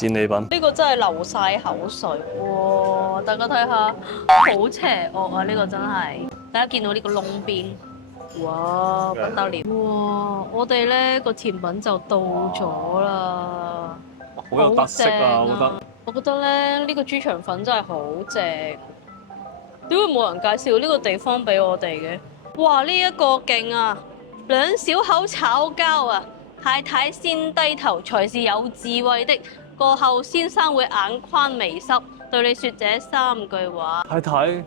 戰利品。呢個真係流晒口水，哇！大家睇下，好邪惡啊！呢個真係，大家見到呢個窿邊，哇，不得了！哇！我哋咧個甜品就到咗啦，好有特色啊！我覺得咧呢個豬腸粉真係好正，點會冇人介紹呢個地方俾我哋嘅？哇！呢一個勁啊，兩小口炒膠啊！太太先低頭才是有智慧的，過後先生會眼眶微濕，對你說這3句話。太太，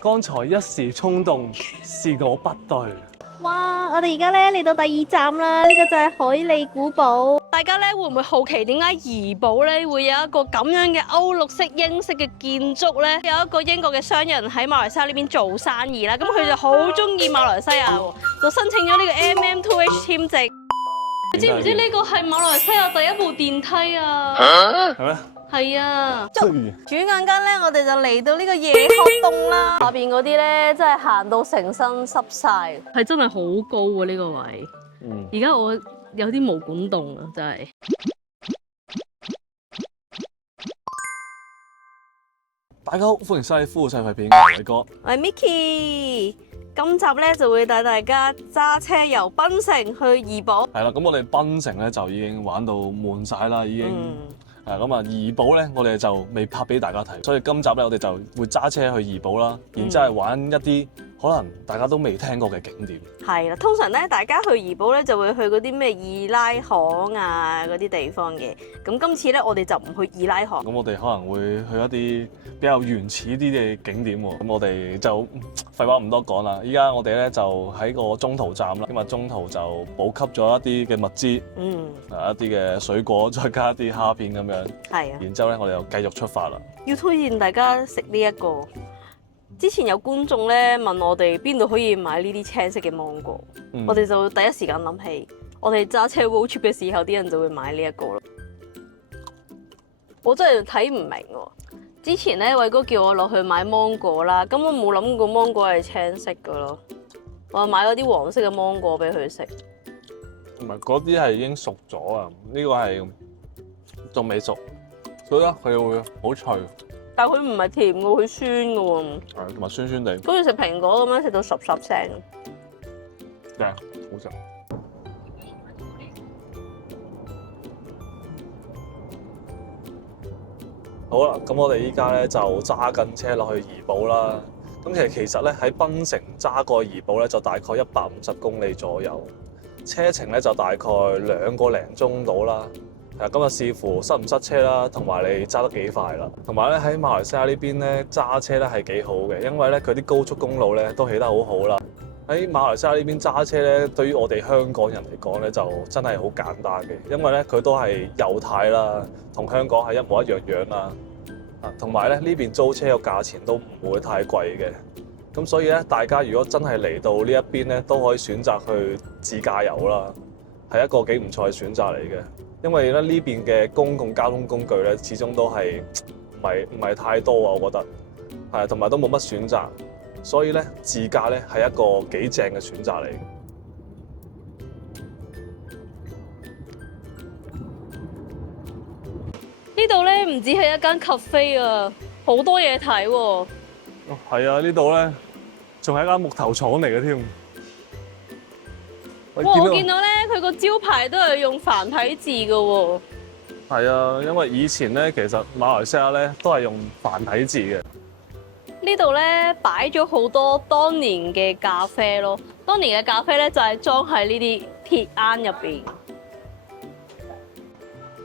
剛才一時衝動，是我不對。哇！我哋而家咧嚟到第2站啦，呢個就係海利古堡。大家咧會唔會好奇點解怡保咧會有一個咁樣嘅歐陸式英式嘅建築咧？有一個英國嘅商人喺馬來西亞呢邊做生意啦，咁佢就好中意馬來西亞喎，就申請咗呢個 MM2H 簽證。你知唔知呢個係馬來西亞第1部電梯啊？係咩？係啊。轉眼間咧，我哋就嚟到呢個椰殼洞啦。下邊嗰啲咧，真係行到成身濕晒，係真係好高喎呢個位。而家我有啲毛管戙啊，真係。大家好，歡迎收睇《夫婦細廢片》，我係偉哥，我係 Micky。今集咧就會帶大家揸車由檳城去怡保。係啦，咁我哋檳城咧就已經玩到悶晒啦，已經。咁啊，怡保咧我哋就未拍俾大家睇，所以今集咧我哋就會揸車去怡保啦，然之後玩一啲可能大家都未聽過嘅景點。係啦，通常咧大家去怡保咧就會去嗰啲咩二拉巷啊嗰啲地方嘅。咁今次咧我哋就唔去二拉巷。咁我哋可能會去一啲比較原始啲嘅景點喎。咁我哋就廢話唔多講啦。依家我哋咧就喺個中途站啦，因為中途就補給咗一啲嘅物資，一啲嘅水果，再加一啲蝦片咁樣。係啊。然之後咧，我哋就繼續出發啦。要推薦大家食呢一個。之前有觀眾咧問我哋邊度可以買呢啲青色嘅芒果，我哋就第一時間諗起，我哋揸車 road trip 嘅時候，啲人就會買呢一個咯。我真係睇唔明喎。之前咧，偉哥叫我落去買芒果啦，根本冇諗過芒果係青色噶咯。我買咗啲黃色嘅芒果俾佢食。唔係，嗰啲係已經熟咗啊，呢個係仲未熟，所以咧佢會好脆。但係佢唔係甜嘅，佢酸嘅喎。係，同埋酸酸地。好似食蘋果咁樣，食到十聲。係，好食。好啦，咁我哋依家咧就揸緊車落去怡保啦。咁其實咧喺檳城揸過怡保咧就大概150公里左右，車程咧就大概2個零鐘到啦。今日視乎塞唔塞車啦，同埋你揸得幾快啦。同埋咧喺馬來西亞呢邊咧揸車咧係幾好嘅，因為咧佢啲高速公路咧都起得好好啦。喺馬來西亞呢邊揸車咧，對於我哋香港人嚟講咧就真係好簡單嘅，因為咧佢都係右軚啦，同香港係一模一樣啦。同埋咧呢邊租車個價錢都唔會太貴嘅。咁所以咧大家如果真係嚟到呢一邊咧，都可以選擇去自駕遊啦，係一個幾唔錯嘅選擇嚟嘅。因為咧呢邊嘅公共交通工具咧，始終都係唔係太多啊，我覺得係，同埋都冇乜選擇，所以咧自駕咧係一個幾正嘅選擇嚟。呢度咧唔止係一間 cafe 啊，好多嘢睇喎。係啊，呢度咧仲係一間木頭廠嚟嘅添。我見到咧，佢個招牌都係用繁體字嘅喎。係啊，因為以前咧，其實馬來西亞咧都係用繁體字嘅。呢度咧擺咗好多當年嘅咖啡咯，當年嘅咖啡咧就係裝喺呢啲鐵罌入邊。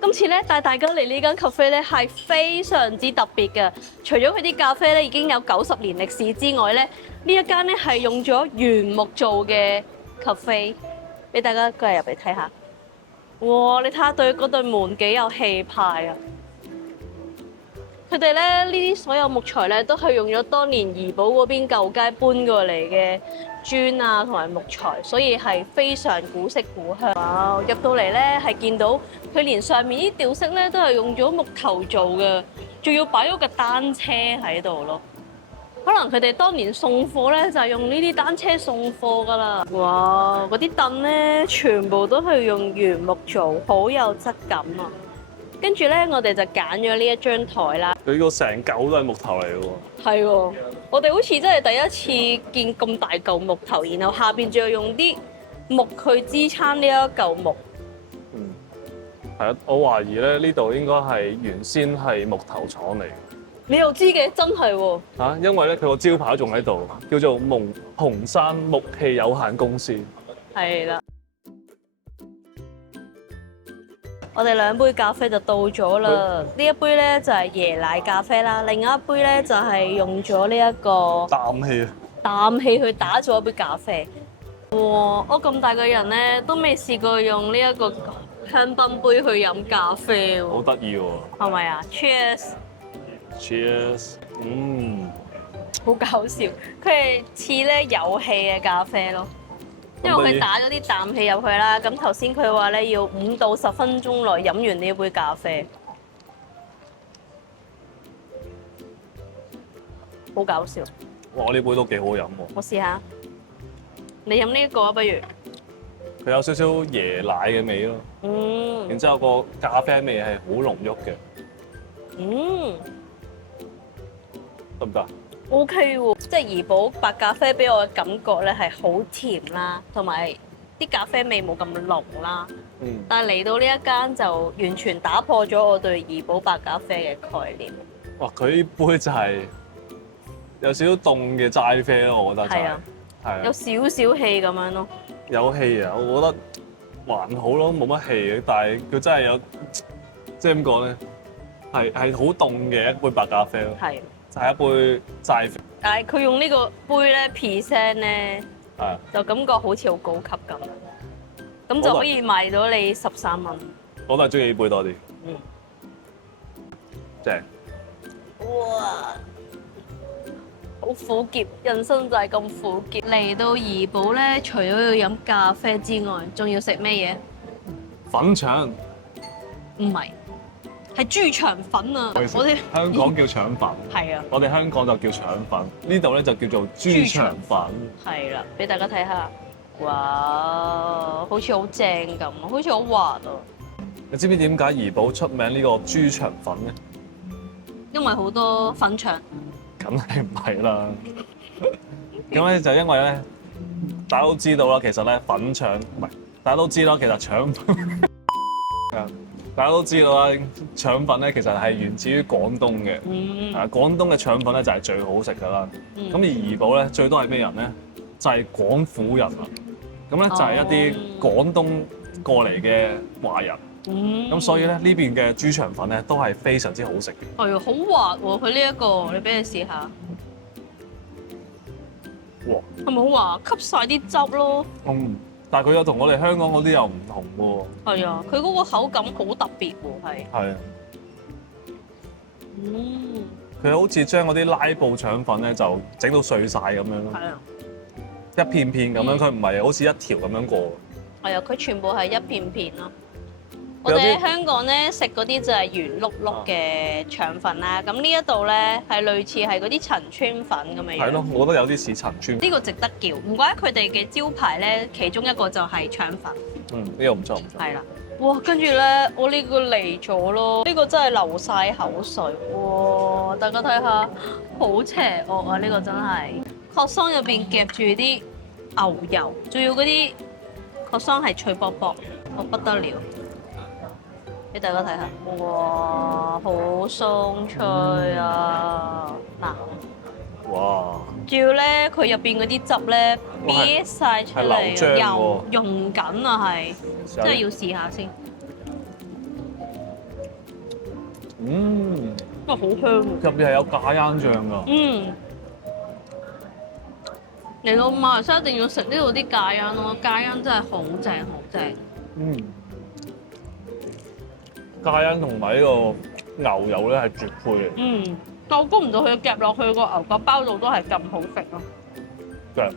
今次咧帶大家嚟呢間 cafe 咧係非常之特別嘅，除咗佢啲咖啡咧已經有90年歷史之外咧，呢一間咧係用咗原木做嘅 cafe。俾大家過嚟入嚟睇下，哇！你睇下對嗰對門幾有氣派啊！佢哋咧呢啲所有木材咧都係用咗當年怡保嗰邊舊街搬過嚟嘅磚啊同埋木材，所以係非常古色古香。哇！入到嚟咧係見到佢連上面啲吊飾咧都係用咗木頭做嘅，仲要擺咗個單車喺度咯。可能佢哋當年送貨咧就係用呢啲單車送貨噶啦。哇！嗰啲凳咧全部都係用原木做，好有質感啊！跟住咧，我哋就揀咗呢一張台啦。佢呢個成嚿都係木頭嚟嘅喎。係喎，我哋好似真係第一次見咁大嚿木頭，然後下邊仲要用啲木去支撐呢一嚿木。嗯，係啊，我懷疑咧呢度應該係原先係木頭廠嚟。你又知嘅，真係喎。嚇，因為咧佢個招牌仲喺度，叫做紅山木器有限公司。係啦。我哋2杯咖啡就到咗啦。呢一杯咧就係椰奶咖啡啦，另一杯咧就係用咗呢一個氮氣啊！氮氣去打造一杯咖啡。哇！我咁大個人咧都未試過用呢一個香檳杯去飲咖啡喎。好得意喎！係咪啊 Cheers！ 好搞笑，佢係似咧有氣嘅咖啡咯。因為佢打咗啲氮氣入去啦，咁頭先佢話咧要5到10分鐘內飲完呢杯咖啡，好搞笑。哇！呢杯都幾好飲喎。我試下，你飲呢一個啊，不如。佢有少少椰奶嘅味咯。然之後個咖啡味係好濃郁嘅。得唔得？OK 喎，即係怡寶白咖啡俾我嘅感覺咧係好甜啦，同埋啲咖啡味冇咁濃啦。但係嚟到呢一間就完全打破咗我對怡寶白咖啡嘅概念。哇！佢呢杯就係有少少凍嘅齋啡咯，我覺得就係。係啊。有少少氣咁樣咯。有氣啊！我覺得還好咯，冇乜氣嘅，但係佢真係有，即係點講咧？係好凍嘅一杯白咖啡咯。係。就係一杯齋啡。但係佢用呢個杯咧 present 咧，就感覺好似好高級咁，咁就可以賣到你13蚊。我都係中意呢杯多啲。正。哇！好苦澀，人生就係咁苦澀。嚟到怡寶咧，除咗要飲咖啡之外，仲要食咩嘢？粉腸。唔係。係豬腸粉啊！我哋香港叫腸粉，係啊，我哋香港就叫腸粉，呢度咧就叫做豬腸粉。係啦，俾大家睇下，哇，好似好正咁，好似好滑啊！你知唔知點解怡寶出名呢個豬腸粉咧？因為好多粉腸。梗係唔係啦？咁咧就因為咧，大家都知道啦，其實咧粉腸唔係，大家都知啦，其實腸粉。大家都知道啦，腸粉咧其實係源自於廣東嘅。廣東嘅腸粉咧就係最好食噶啦。咁而怡寶咧最多係咩人咧？就係廣府人啊。咁咧就係一啲廣東過嚟嘅華人。咁所以咧呢邊嘅豬腸粉咧都係非常之好食嘅。係啊，好滑喎！佢呢一個，你俾你試下。哇！係咪好滑？吸晒啲汁咯。但係佢又同我哋香港嗰啲又唔同喎。係啊，佢嗰個口感好特別喎，係。係啊。佢好似將嗰啲拉布腸粉咧就整到碎晒咁樣咯。係啊。一片片咁樣，佢唔係好似一條咁樣過。係啊，佢全部係一片片咯。我哋喺香港咧食嗰啲就係圓碌碌嘅腸粉啦，咁呢一度咧係類似係嗰啲陳村粉咁嘅樣。係咯，我覺得有啲似陳村。呢個值得叫，唔怪得佢哋嘅招牌咧，其中一個就係腸粉。呢個唔錯唔錯。係啦，哇！跟住咧，我呢個嚟咗咯，呢個真係流晒口水，哇！大家睇下，好邪惡啊！呢個真係，殼桑入邊夾住啲牛油，仲要嗰啲殼桑係脆卜卜，我不得了。俾大家睇下，哇，好鬆脆啊！嗱，哇！仲要咧，佢入邊嗰啲汁咧，煸晒出嚟，又溶緊啊，係，真係要試下先。哇，好香！入邊係有咖椰醬㗎。嚟到馬來西亞一定要食呢度啲咖椰咯，咖椰真係好正好正。咖椰同埋呢個牛油咧係絕配嘅。但我估唔到佢夾落去個牛角包度都係咁好食咯。嘅。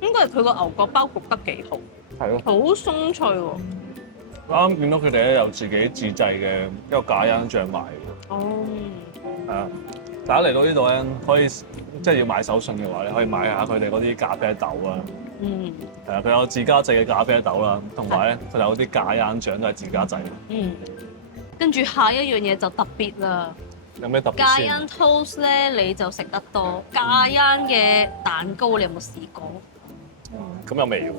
應該係佢個牛角包焗得幾好。係咯。好鬆脆喎。啱啱見到佢哋咧有自己自製嘅一個咖椰醬賣嘅。係啊，大家嚟到呢度咧，可以即係要買手信嘅話咧，可以買下佢哋嗰啲咖啡豆啊。係啊，佢有自家製嘅咖啡豆啦，同埋咧佢有啲咖椰醬都係自家製。跟住下一樣嘢就特別啦。有咩特別嘉先？欣 toast 咧你就食得多，嘉欣嘅蛋糕你有冇試過？咁有味喎。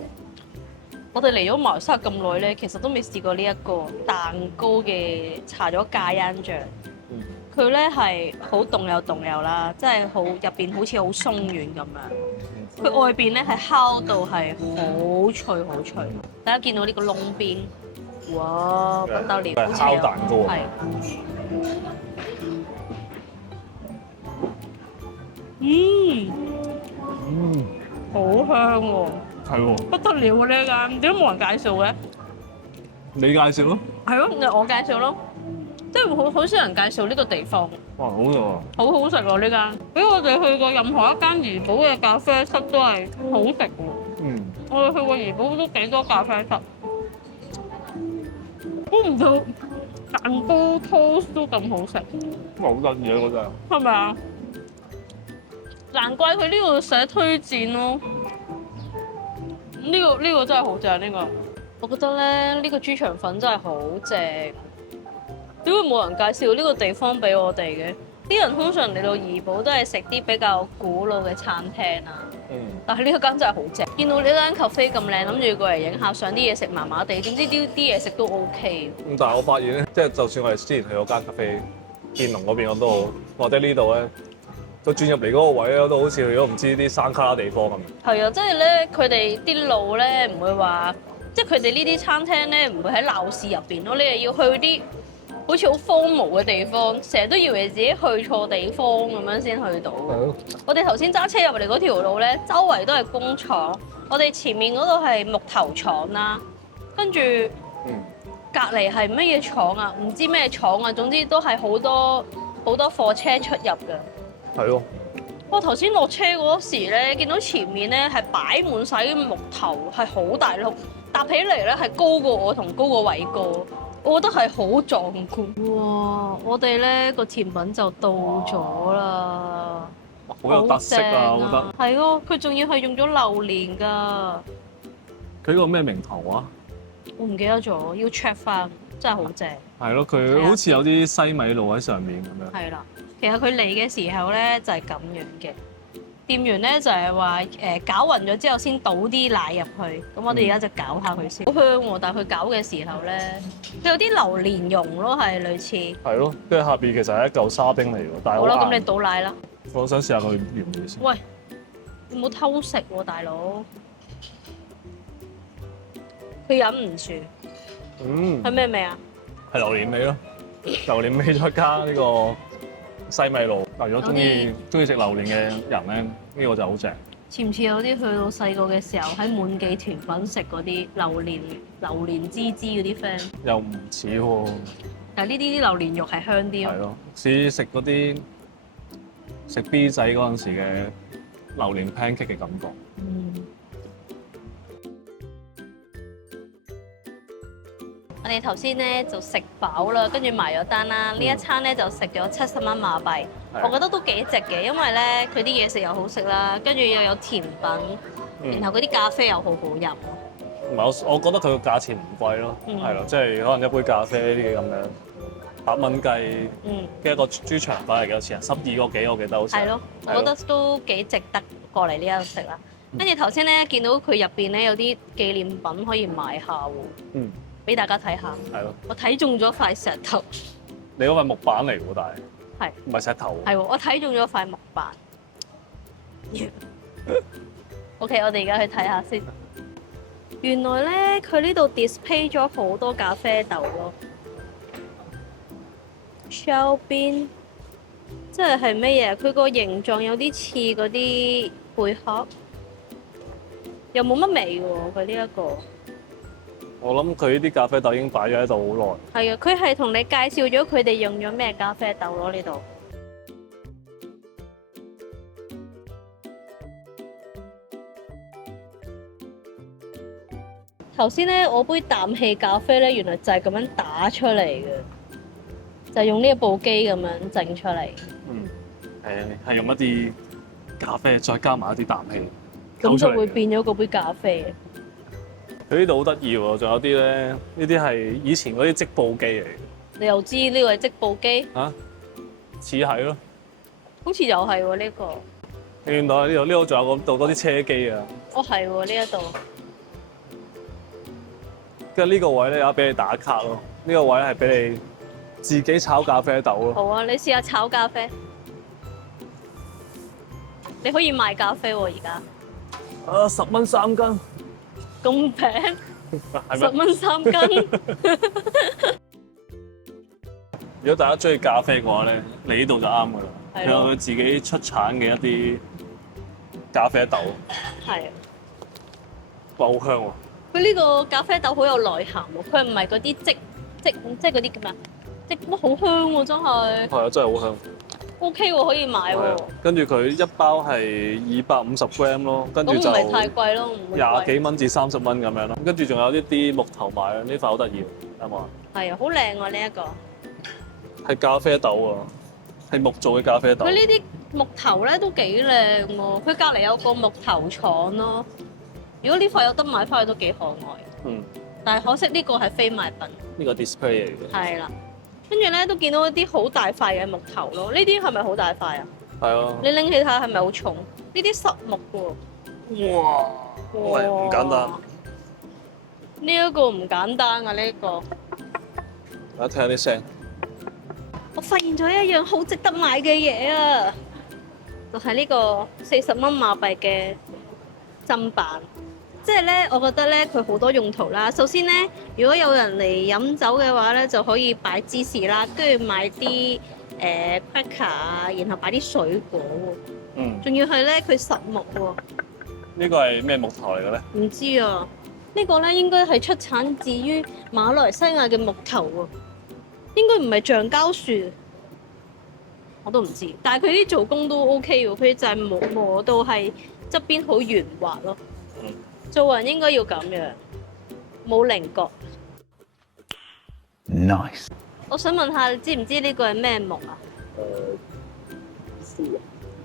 我哋嚟咗馬來西亞咁耐咧，其實都未試過呢一個蛋糕嘅搽咗嘉欣醬。佢咧係好凍又凍又啦，即係好入邊好似好鬆軟咁樣。佢外邊咧係烤到係好脆好脆。大家見到呢個窿邊，哇不得了，係烤蛋糕啊！係。好香喎！係喎，不得了啊！呢間點解冇人介紹嘅？你介紹咯。係咯，我介紹咯。即係好少人介紹呢個地方。哇，好喎！好好食喎呢間，比我哋去過任何一間怡寶嘅咖啡室都係好食喎。我哋去過怡寶都幾多咖啡室，估唔到蛋糕 toast 都咁好食。哇，好得意啊！嗰陣係咪啊？難怪佢呢度寫推薦咯。呢個真係好正呢個。我覺得咧呢個豬腸粉真係好正。點會冇人介紹呢個地方俾我哋嘅？啲人通常嚟到怡寶都係食啲比較古老嘅餐廳啊。但係呢一間真係好正。見到呢間 cafe 咁靚，諗住過嚟影下相，啲嘢食麻麻地，點知啲嘢食都 OK。但係我發現咧，即係就算我哋之前去嗰間 cafe 建龍嗰邊我都好，或者呢度咧，就轉入嚟嗰個位咧，都好似去咗唔知啲山卡拉地方咁。係啊，即係咧，佢哋啲路咧唔會話，即係佢哋呢啲餐廳咧唔會喺鬧市入邊咯，你係要去啲好似好荒蕪嘅地方，成日都以為自己去錯地方咁樣先去到。我哋頭先揸車入嚟嗰條路咧，周圍都係工廠，我哋前面嗰度係木頭廠啦，跟住隔離係乜嘢廠啊？唔知咩廠啊，總之都係好多貨車出入嘅。係咯。我頭先落車嗰時咧，見到前面咧係擺滿晒啲木頭，係好大碌，搭起嚟咧係高過我同高過偉哥。我覺得係好壯觀。哇！我哋咧個甜品就到咗啦，好有特色啊！我覺得係咯，佢仲要係用咗榴蓮㗎。佢個咩名頭啊？我唔記得咗，要 check 翻，真係好正。係咯，佢好似有啲西米露喺上面咁樣。係啦，其實佢嚟嘅時候咧就係咁樣嘅。店員咧就係話攪勻咗之後先倒啲奶入去，咁我哋而家就攪下佢先。好香喎！但係佢攪嘅時候咧，佢有啲榴蓮蓉咯，係類似。係咯，跟住下邊其實係一嚿沙丁嚟喎，但係好啦，咁你倒奶啦。我想試下佢原味先。喂，你冇偷食喎，大佬！佢忍唔住。係咩味啊？係榴蓮味咯，榴蓮味再加呢個西米露。如果中意食榴蓮嘅人咧，呢個就好正。似唔似有啲去到細個嘅時候喺滿記團品食嗰啲榴蓮芝芝嗰啲 friend？又唔似喎。但係呢啲榴蓮肉係香啲咯。係咯，似食嗰啲食 B 仔嗰陣時嘅榴蓮 pancake 嘅感覺。我哋頭先咧就食飽啦，跟住埋咗單啦。呢一餐咧就食咗70蚊馬幣，我覺得都幾值嘅，因為咧佢啲嘢食又好食啦，跟住又有甜品，然後嗰啲咖啡又好好飲。唔係我覺得佢個價錢唔貴咯，係咯，即係可能一杯咖啡呢啲咁樣，8蚊雞，跟一個豬腸粉係幾多錢啊？12個幾我記得好似。係咯，我覺得都幾值得過嚟呢一度食啦。跟住頭先咧見到佢入邊咧有啲紀念品可以買下喎。俾大家睇下，係咯，我睇中咗塊石頭。你嗰塊木板嚟喎，但係唔係石頭。係喎，我睇中咗塊木板。OK， 我哋而家去睇下先。原來咧，佢呢度 display 咗好多咖啡豆咯。Shell Bean， 即係乜嘢？佢個形狀有啲似嗰啲貝殼，又冇乜味喎。佢呢一個。我諗佢呢啲咖啡豆已經擺咗喺度好耐。係啊，佢係同你介紹咗佢哋用咗咩咖啡豆咯呢度。頭先咧，我杯氮氣咖啡咧，原來就係咁樣打出嚟嘅，就係用呢一部機咁樣整出嚟。係用一啲咖啡再加埋一啲氮氣，咁就會變咗嗰杯咖啡。佢呢度好得意喎，仲有啲咧，呢啲係以前嗰啲織布機嚟嘅，你又知呢個係織布機？啊，似係咯。好似又係喎呢個。你見到呢度仲有嗰啲車機啊。哦，係喎呢一度。跟住呢個位咧有得俾你打卡咯。呢個位係俾你自己炒咖啡豆咯。好啊，你試下炒咖啡。你可以賣咖啡喎而家。啊，10蚊3斤。咁平？10蚊3斤。如果大家中意咖啡嘅話咧，嚟呢度就啱噶啦。係佢有佢自己出產嘅一啲咖啡豆。係。哇，好香喎！佢呢個咖啡豆好有內涵喎，佢唔係嗰啲即係嗰啲叫咩？即哇好香喎，真係。係啊，真係好香。OK 喎，可以買喎。跟住佢一包係250 gram 咯，跟住就唔係太貴咯，唔會貴。20幾蚊至30蚊咁樣咯。跟住仲有啲木頭賣啊，呢塊好得意，啱嘛？係啊，好靚喎呢一個。係咖啡豆啊，係木做嘅咖啡豆。佢呢啲木頭咧都幾靚喎，佢隔離有個木頭廠咯。如果呢塊有得買翻去都幾可愛。嗯。但係可惜呢個係非賣品。呢個 display 嚟嘅。係啦。跟住咧都見到一啲好大塊嘅木頭咯，呢啲係咪好大塊啊？係啊。你拎起睇下係咪好重？呢啲實木喎。哇！喂，唔簡單。呢一個唔簡單啊！呢一個。大家聽下啲聲。我發現咗一樣好值得買嘅嘢啊！就係呢個40蚊馬幣嘅砧板。即係咧，我覺得咧佢好多用途啦。首先咧，如果有人嚟飲酒嘅話咧，就可以擺芝士啦，跟住買啲cracker啊，然後擺啲水果喎。嗯。仲要係咧，佢實木喎。呢個係咩木頭嚟嘅咧？唔知啊。呢個咧應該係出產自於馬來西亞嘅木頭喎。應該唔係橡膠樹，我都唔知。但係佢啲做工都 OK 喎，佢就係磨到係側邊好圓滑咯。嗯。做人應該要咁樣，冇稜角。Nice。我想問下，你知唔知呢個係咩木啊？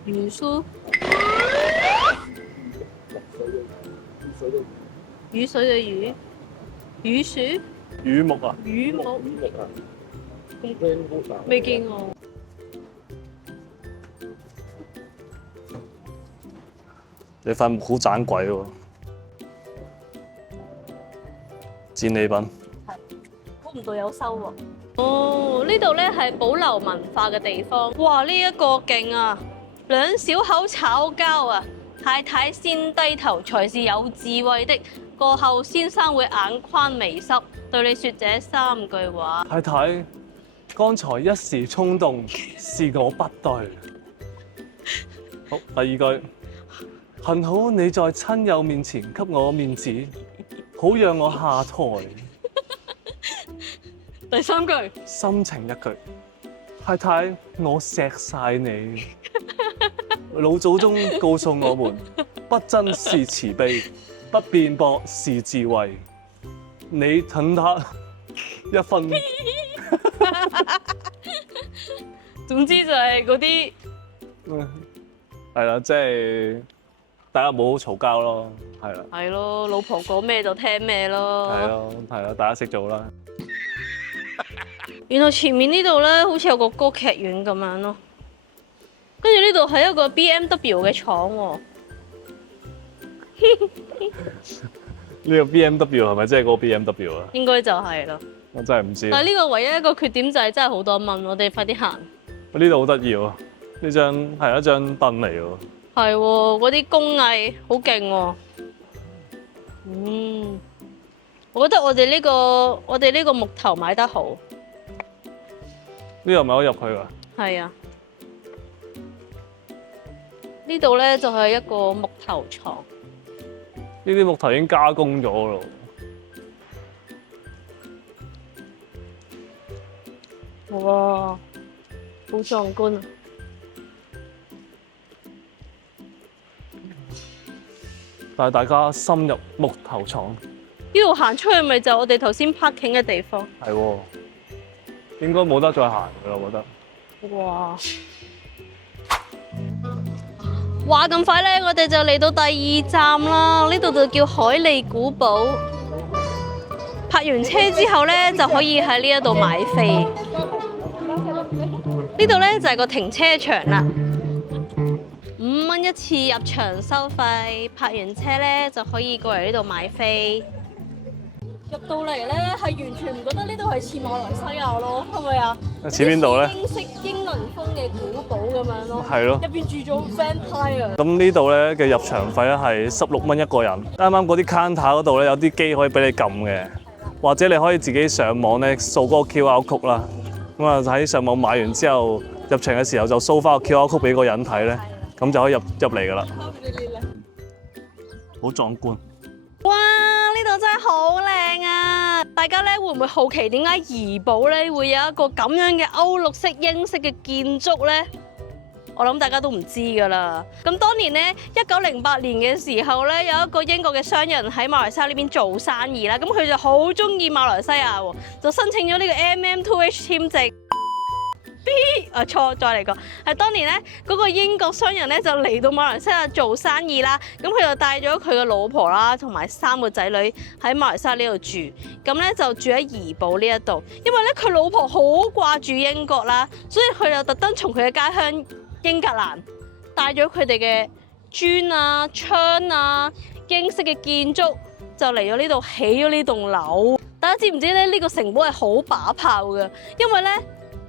榆樹。雨水嘅雨。雨樹。雨木啊。雨木。未見過。你塊木好盞鬼喎！戰利品，係估唔到有收喎。哦，呢度咧係保留文化嘅地方。哇，呢一個勁啊！兩小口炒交啊，太太先低頭才是有智慧的。過後先生會眼眶眉濕，對你說這3句話。太太，剛才一時衝動，是我不對。好，第2句，幸好你在親友面前給我面子。好讓我下台。第3句，心情1句，太太，我錫晒你。老祖宗告訴我們，不爭是慈悲，不辯駁是智慧。你疼他1分。總之就係嗰啲，係啦，即係大家唔好嘈交咯。係啦，係咯，老婆講咩就聽咩咯。係咯，係咯，大家識做啦。原來前面呢度咧，好似有個歌劇院咁樣咯。跟住呢度係一個 BMW 嘅廠喎。呢個 BMW 係咪真係嗰個 BMW 啊？應該就係啦。我真係唔知。但係呢個唯一一個缺點就係真係好多蚊，我哋快啲行。呢度好得意喎，呢張係一張凳嚟喎。係喎，嗰啲工藝好勁喎。我覺得我哋呢個木頭買得好。呢度咪可以入去㗎？係啊。呢度咧就係一個木頭廠。呢啲木頭已經加工咗咯。哇，好壯觀啊！帶大家深入木頭廠。呢度行出去咪就我哋頭先 parking 嘅地方。係喎，應該冇得再行㗎啦，我覺得。哇！話咁快咧，我哋就嚟到第2站啦。呢度就叫海利古堡。泊完車之後咧，就可以喺呢一度買飛。呢度咧就係個停車場啦，5蚊一次入場收費，泊完車咧就可以過嚟呢度買飛。入到嚟咧係完全唔覺得呢度係似馬來西亞咯，係咪啊？似邊度咧？英式英倫風嘅古堡咁樣咯。係咯。入邊住咗 vampire。咁呢度咧嘅入場費咧係16蚊一個人。啱啱嗰啲 counter 嗰度咧有啲機可以俾你撳嘅，或者你可以自己上網咧掃嗰個 QR code 啦。咁啊喺上網買完之後入場嘅時候就掃翻個 QR code 俾個人睇咧，咁就可以入嚟㗎啦。好壯觀！哇！呢度真係好靚啊！大家咧會唔會好奇點解怡保咧會有一個咁樣嘅歐陸式英式嘅建築咧？我諗大家都唔知㗎啦。咁當年咧1908年嘅時候咧，有一個英國嘅商人喺馬來西亞呢邊做生意啦，咁佢就好中意馬來西亞喎，就申請咗呢個 MM2H 簽證。錯，再嚟過。係當年咧，嗰個英國商人咧就嚟到馬來西亞做生意啦。咁佢就帶咗佢嘅老婆啦，同埋3個仔女喺馬來西亞呢度住。咁咧就住喺怡保呢一度，因為咧佢老婆好掛住英國啦，所以佢就特登從佢嘅家鄉英格蘭帶咗佢哋嘅磚啊、窗啊、英式嘅建築，就嚟咗呢度起咗呢棟樓。大家知唔知咧？呢個城堡係好把炮㗎，因為咧，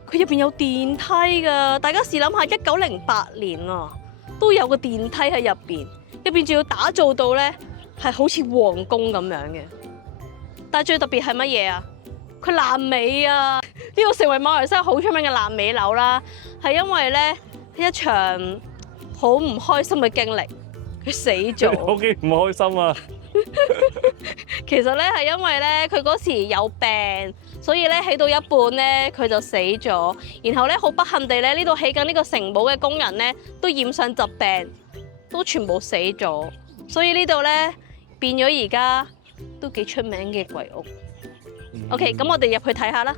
佢入邊有電梯㗎，大家試諗下，1908年啊，都有個電梯喺入邊，入邊仲要打造到咧係好似皇宮咁樣嘅。但係最特別係乜嘢啊？佢爛尾啊！呢個成為馬來西亞好出名嘅爛尾樓啦，係因為咧一場好唔開心嘅經歷，佢死咗。好幾唔開心啊！其實咧係因為咧佢嗰時有病，所以咧起到一半咧佢就死咗。然後咧好不幸地咧呢度起緊呢個城堡嘅工人咧都染上疾病，都全部死咗。所以呢度咧變咗而家都幾出名嘅鬼屋。OK， 咁我哋入去睇下啦。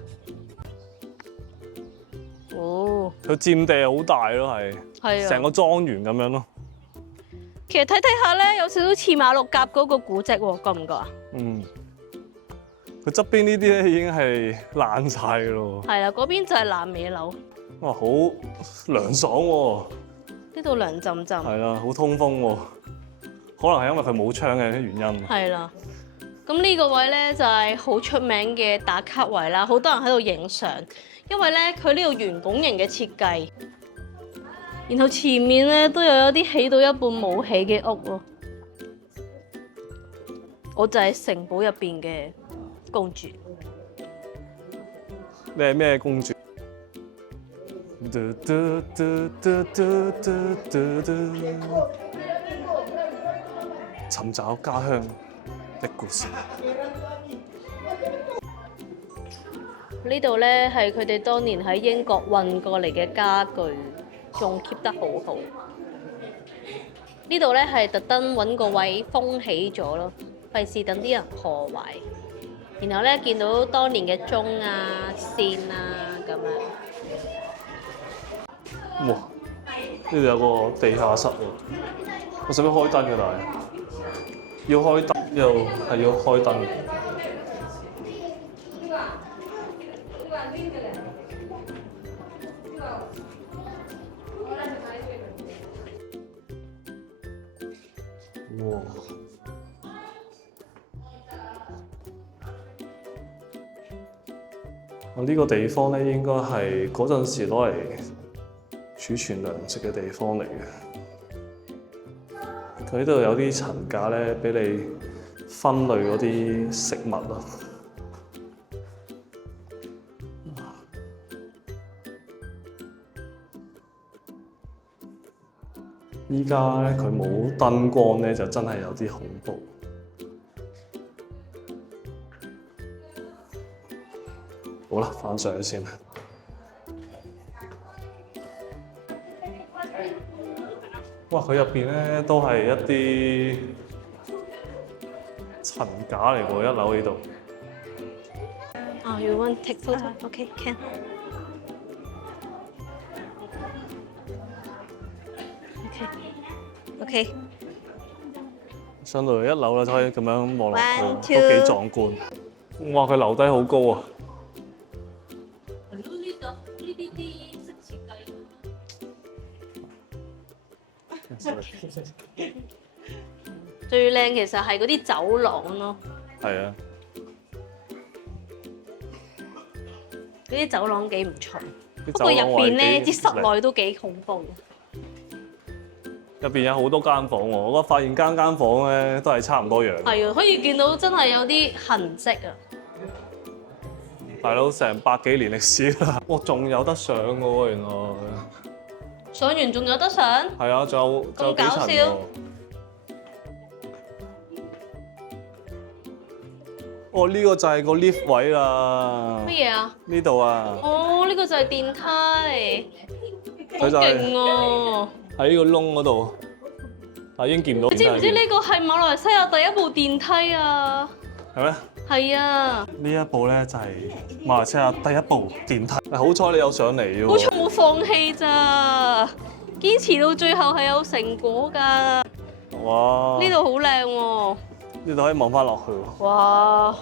哦，佢佔地好大咯，係成個莊園咁樣咯。其實睇睇下咧，有少少似馬六甲嗰個古蹟喎，覺唔覺啊？嗯，佢側邊呢啲咧已經係爛晒㗎咯。係啦，嗰邊就係爛尾樓。哇，好涼爽喎！呢度涼浸浸。係啦，好通風喎。可能係因為佢冇窗嘅原因。係啦。咁呢個位咧就係好出名嘅打卡位啦，好多人喺度影相，因為咧佢呢度圓拱形嘅設計。然後前面咧都有一啲起到一半冇起嘅屋咯，我就係城堡入邊嘅公主。你係咩公主？尋找家鄉的故事。呢度咧係佢哋當年喺英國運過嚟嘅家具。仲 keep 得好好，呢度咧係特登揾個位封起咗咯，費事等啲人破壞。然後咧見到當年嘅鐘啊、線啊咁樣。哇！呢度有個地下室喎，我使唔使開燈㗎？但係要開燈又係要開燈。哇！呢個地方咧，應該係嗰陣時攞嚟儲存糧食嘅地方嚟嘅。佢呢度有啲層架咧，俾你分類嗰啲食物啊。依家咧佢冇燈光咧，就真係有啲恐怖。好啦，返上去先啦。哇！佢入邊咧都係一啲層架嚟喎，一樓呢度。Oh, you want take photo? Okay, can. OK。上到嚟一樓啦，就可以咁樣望落去， One, 都幾壯觀。哇！佢樓底好高啊！呢啲英式設計最靚其實係嗰啲走廊咯。係啊，嗰啲走廊幾唔錯，不不過入邊咧啲室內都幾恐怖。入邊有好多間房喎，我發現間間房咧都係差唔多樣。係啊，可以見到真係有啲痕跡啊！大佬成100幾年歷史啦，哇，仲有得上嘅喎，原來。上完仲有得上？係啊，仲有咁搞笑幾層喎。哦，呢個就係個 lift 位啦。乜嘢啊？呢度啊。哦，呢個就係電梯，好佢就係勁喎！喺呢個窿嗰度，已經見唔到。你知唔知呢個係馬來西亞第一部電梯啊？係咩？係啊！呢一部咧就係馬來西亞第一部電梯。好彩你有上嚟喎。好彩冇放棄咋，堅持到最後係有成果㗎。哇！呢度好靚喎！呢度可以望翻落去喎。哇！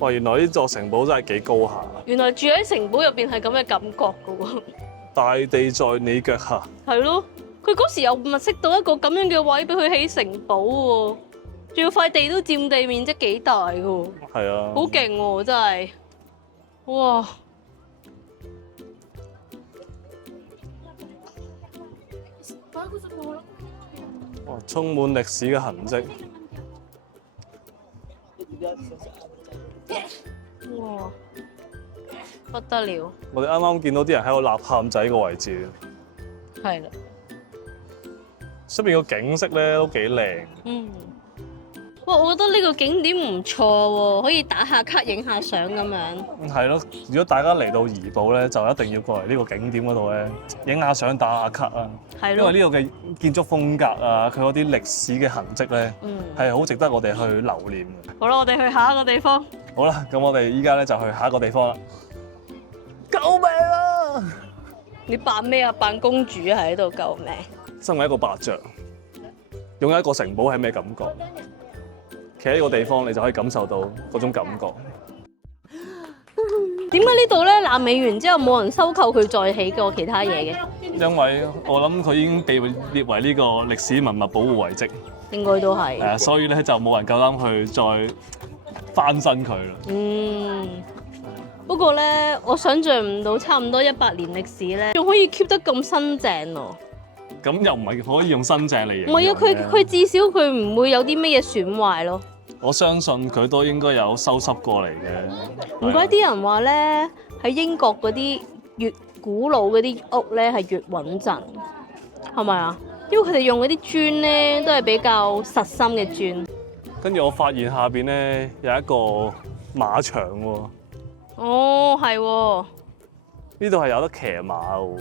哇！原來呢座城堡真係幾高下。原來住喺城堡入邊係咁嘅感覺㗎喎。大地在你腳下。係咯，佢嗰時又物色到一個咁樣嘅位俾佢起城堡喎，仲要塊地都佔地面積幾大㗎喎。係啊。好勁喎，真係！哇！哇！充滿歷史嘅痕跡。哇！不得了！我哋啱啱見到啲人喺度吶喊仔個位置。係啦。出邊個景色咧都幾靚。嗯。哇！我覺得呢個景點唔錯喎，可以打下卡、影下相咁樣。係咯，如果大家嚟到怡保咧，就一定要過嚟呢個景點嗰度咧，影下相、打下卡啊。係咯。因為呢度嘅建築風格啊，佢嗰啲歷史嘅痕跡咧，係好值得我哋去留念嘅。好啦，我哋去下一個地方。好啦，咁我哋依家咧就去下一個地方啦。救命啊！你扮咩啊？扮公主啊！喺度救命！身為一個伯爵，擁有一個城堡係咩感覺？企喺呢個地方，你就可以感受到嗰種感覺。點解呢度咧爛尾完之後冇人收購佢再起過其他嘢嘅？因為我諗佢已經被列為呢個歷史文物保護遺跡。應該都係。所以咧就冇人夠膽去再翻新佢啦。嗯。不過咧，我想像唔到差唔多100年歷史咧，仲可以 keep 得咁新淨喎。咁又唔係可以用新淨嚟形容。唔係啊，佢至少佢唔會有啲乜嘢損壞咯。我相信佢都應該有收拾過嚟嘅。唔怪啲人話咧，喺英國嗰啲越古老嗰啲屋咧係越穩陣，係咪啊？因為佢哋用嗰啲磚咧都係比較實心嘅磚。跟住我發現下邊咧有一個馬場喎。哦，係喎。呢度係有得騎馬嘅喎。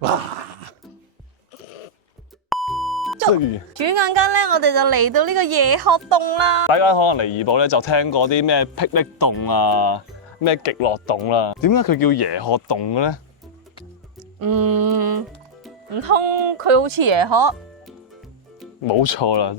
哇！轉眼間咧，我哋就嚟到呢個椰殼洞啦。大家可能嚟怡保咧就聽過啲咩霹靂洞啊、咩極樂洞啦。點解佢叫椰殼洞嘅咧？唔通佢好似椰殼？冇錯啦，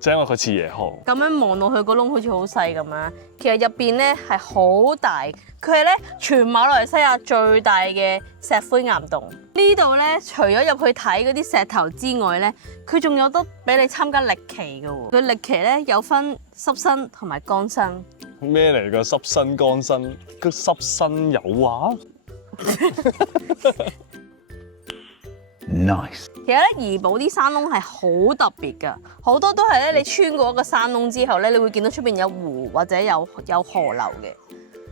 就因為佢似椰殼。咁樣望落去個窿好似好細咁樣，其實入邊咧係好大，佢係咧全馬來西亞最大嘅石灰岩洞。呢度咧除咗入去睇嗰啲石頭之外咧，佢仲有得俾你參加歷奇嘅喎。佢歷奇咧有分濕身同埋乾身。咩嚟㗎？濕身乾身？個濕身有啊？Nice。其實咧，怡保啲山窿係好特別㗎，好多都係咧你穿過一個山窿之後咧，你會見到出邊有湖或者有河流嘅。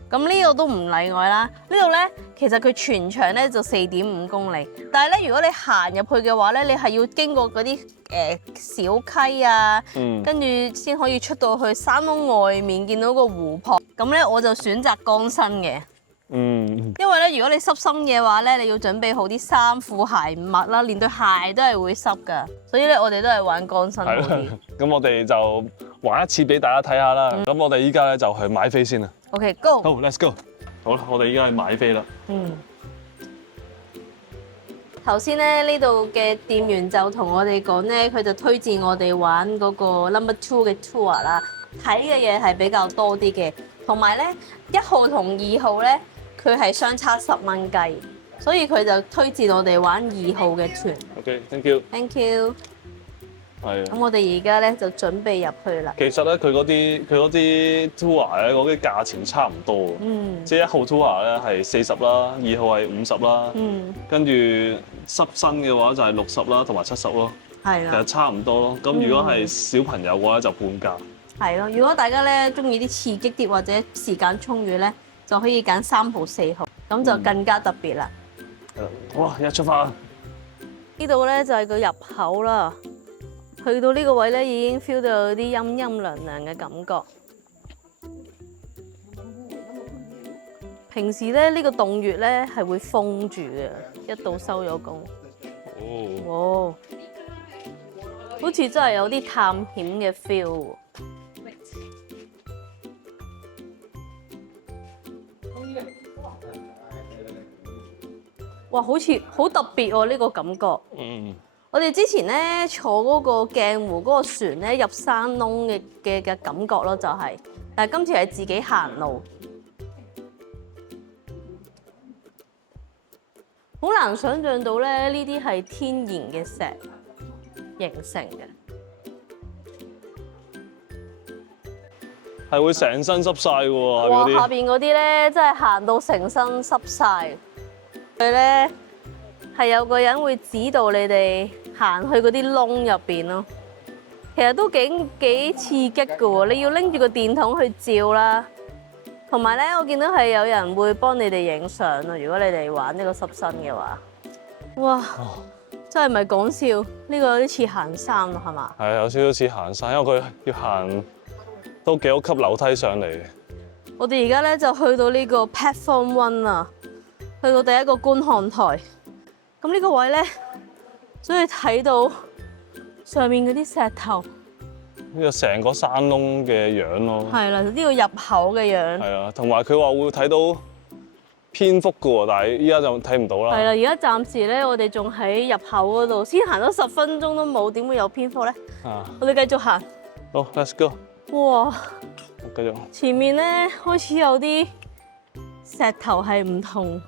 咁呢個都唔例外啦。呢度咧其實佢全長咧就4.5公里，但係咧如果你行入去嘅話咧，你係要經過嗰啲小溪啊，跟住先可以出到去山窿外面見到個湖泊。咁咧我就選擇乾身嘅。因為咧，如果你濕身嘅話咧，你要準備好啲衫褲鞋襪啦，連對鞋都係會濕噶，所以咧我哋都係玩乾身好啲。咁我哋就玩一次俾大家睇下啦。咁我哋依家咧就去買飛先啦。OK，go。好，let's go。好啦，我哋依家去買飛啦。頭先咧呢度嘅店員就同我哋講咧，佢就推薦我哋玩嗰個 No.2 嘅 tour 啦，睇嘅嘢係比較多啲嘅。同埋咧， 1號同2號咧，佢係相差10蚊雞，所以佢就推薦我哋玩2號嘅團。OK，thank you。Thank you。係。咁我哋而家咧就準備入去啦。其實咧，佢嗰啲 tour 咧，嗰啲價錢差唔多。即係1號 tour 咧係40啦，2號係50啦。跟住濕身嘅話就係60啦，同埋70咯。係啦。其實差唔多咯。咁如果係小朋友嘅話就半價。係咯，如果大家咧中意啲刺激啲或者時間充裕咧，就可以揀3號、4號，咁就更加特別啦。哇！一出發。呢度咧就係個入口啦。去到呢個位咧，已經 feel 到有啲陰陰涼涼嘅感覺。平時咧呢個洞穴咧係會封住嘅，一到收咗工。哦，好似真係有啲探險嘅 feel。哇，好似好特別喎呢個感覺。我哋之前咧坐嗰個鏡湖嗰個船咧入山窿嘅感覺咯，就係，但係今次係自己行路，好難想像到咧呢啲係天然嘅石形成嘅，係會成身濕晒嘅喎。哇！下邊嗰啲咧真係行到成身濕晒，佢咧係有個人會指導你哋行去嗰啲窿入邊咯，其實都幾刺激㗎喎！你要拎住個電筒去照啦，同埋咧我見到係有人會幫你哋影相咯。如果你哋玩呢個濕身嘅話，哇！真係唔係講笑，呢個有啲似行山咯，係嘛？係有少少似行山，因為佢要行都幾多級樓梯上嚟。我哋而家咧就去到呢個 Platform 1啦，去到第一個觀看台。咁呢個位咧，所以睇到上面嗰啲石頭，呢個成個山窿嘅樣咯。係啦，呢個入口嘅樣。係啊，同埋佢話會睇到蝙蝠嘅喎，但係依家就睇唔到啦。係啦，而家暫時咧，我哋仲喺入口嗰度，先行咗10分鐘都冇，點會有蝙蝠咧？我哋繼續行。好 ，Let's go。哇！繼續。前面咧開始有啲石頭係唔同。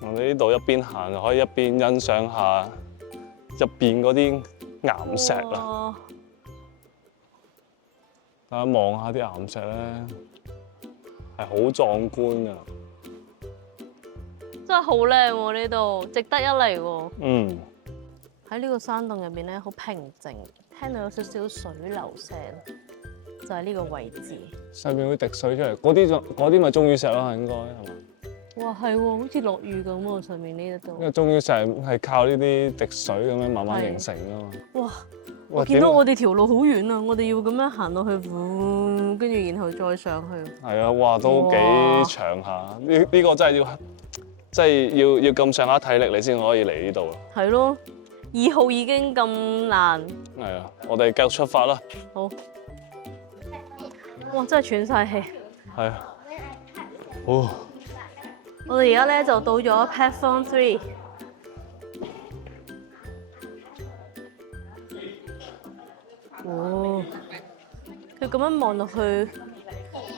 我哋呢度一邊行就可以一邊欣賞下入邊嗰啲岩石啦。大家望下啲岩石咧，係好壯觀啊！真係好靚喎，呢度值得一嚟喎。喺呢個山洞入邊咧，好平靜，聽到有少少水流聲，就係呢個位置。上面會滴水出嚟，嗰啲咪鐘乳石咯，應該係嘛？哇，係喎，好似落雨咁喎，上面呢一度。因為鐘乳石係靠呢啲滴水咁樣慢慢形成㗎嘛。哇！我見到我哋條路好遠啊，我哋要咁樣行到去，跟住然後再上去。係啊，哇，都幾長下。呢個真係要咁上下體力，你先可以嚟呢度咯。係咯，2號已經咁難。係啊，我哋繼續出發啦。好。哇！真係喘晒氣。係啊。哦。我哋而家咧就到咗 Platform 3。哦，佢咁樣望落去，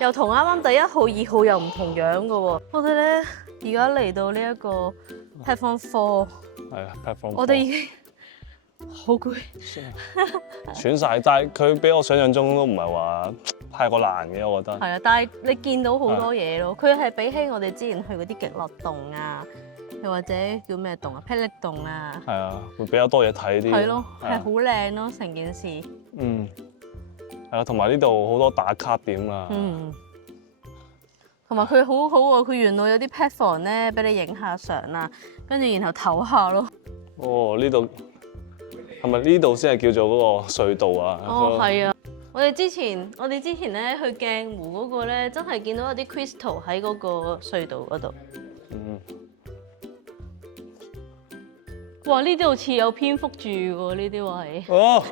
又同啱啱第1號、2號又唔同樣嘅喎。我哋咧而家嚟到呢一個 Platform 4。係啊 ，Platform 4。我哋已經好攰，喘晒，但係佢比我想象中都唔係話太過難嘅，我覺得。係啊，但係你見到好多嘢咯，佢係比起我哋之前去嗰啲極樂洞啊，又或者叫咩洞啊，霹靂洞啊，係啊，會比較多嘢睇啲。係咯，係好靚咯，成件事。係啊，同埋呢度好多打卡點啊。同埋佢好好喎，佢原來有啲 platform 咧，俾你影下相啊，跟住然後唞下咯。哦，呢度係咪呢度先係叫做嗰個隧道啊？哦，係啊。我哋之前咧去鏡湖嗰個咧，真係見到有啲 crystal 喺嗰個隧道嗰度。哇！呢啲好似有蝙蝠住喎，呢啲位。哦。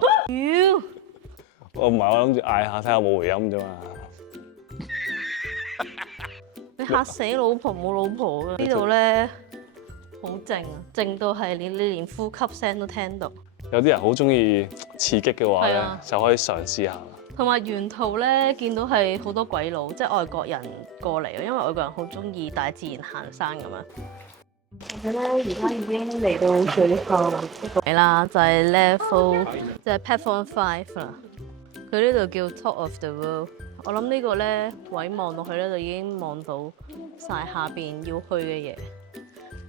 我唔係，我諗住嗌下睇下有冇回音啫嘛。你嚇死老婆冇老婆㗎！呢度咧好靜啊，靜到係你連呼吸聲都聽到。有啲人好中意刺激嘅話咧，就可以嘗試下。同埋沿途咧見到係好多鬼佬，即係外國人過嚟啊，因為外國人好中意大自然行山咁樣。其實咧，而家已經嚟到最後一個位啦，就係 level，即係 platform 5啦。佢呢度叫 Top of the World。我諗呢個咧位望落去咧，就已經望到晒下邊要去嘅嘢。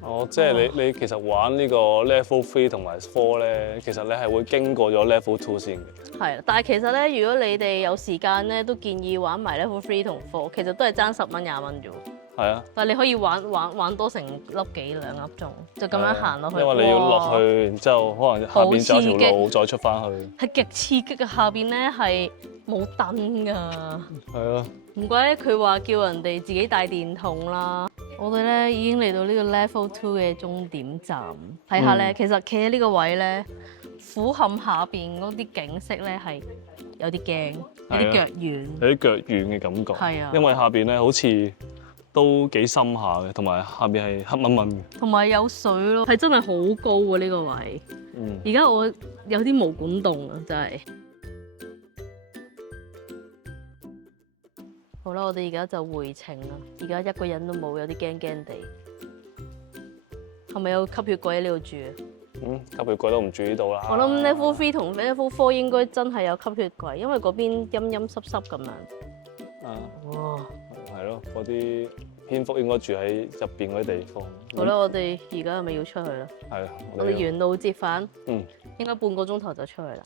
哦，即係你其實玩呢個 level 3同埋4咧，其實你係會經過咗 level 2先嘅。係啊，但係其實咧，如果你哋有時間咧，都建議玩埋 level 3同4，其實都係爭10蚊20蚊啫喎。係啊。但係你可以玩多成粒幾2粒鐘，就咁樣行落去。因為你要落去，然之後可能下邊走條路再出翻去。係極刺激嘅，下邊咧係冇燈㗎。係啊。唔怪得佢話叫人哋自己帶電筒啦。我哋咧已經嚟到呢個 Level 2嘅終點站，睇下咧，其實企喺呢個位咧，俯瞰下邊嗰啲景色咧係有啲驚，有啲腳軟，有啲腳軟嘅感覺。係啊，因為下邊咧好似都幾深下嘅，同埋下邊係黑蚊蚊嘅，同埋有水咯，係真係好高喎呢個位。而家我有啲毛管戙啊，真係。好啦，我哋而家就回程啦。而家一個人都冇，有啲驚驚地。係咪有吸血鬼喺呢度住啊？吸血鬼都唔住呢度啦。我諗 Level 3同 Level 4應該真係有吸血鬼，因為嗰邊陰陰濕濕咁樣。哇！係咯，嗰啲蝙蝠應該住喺入邊嗰啲地方。好啦，我哋而家係咪要出去啦？係啊。我哋沿路折返。應該半個鐘頭就出去啦。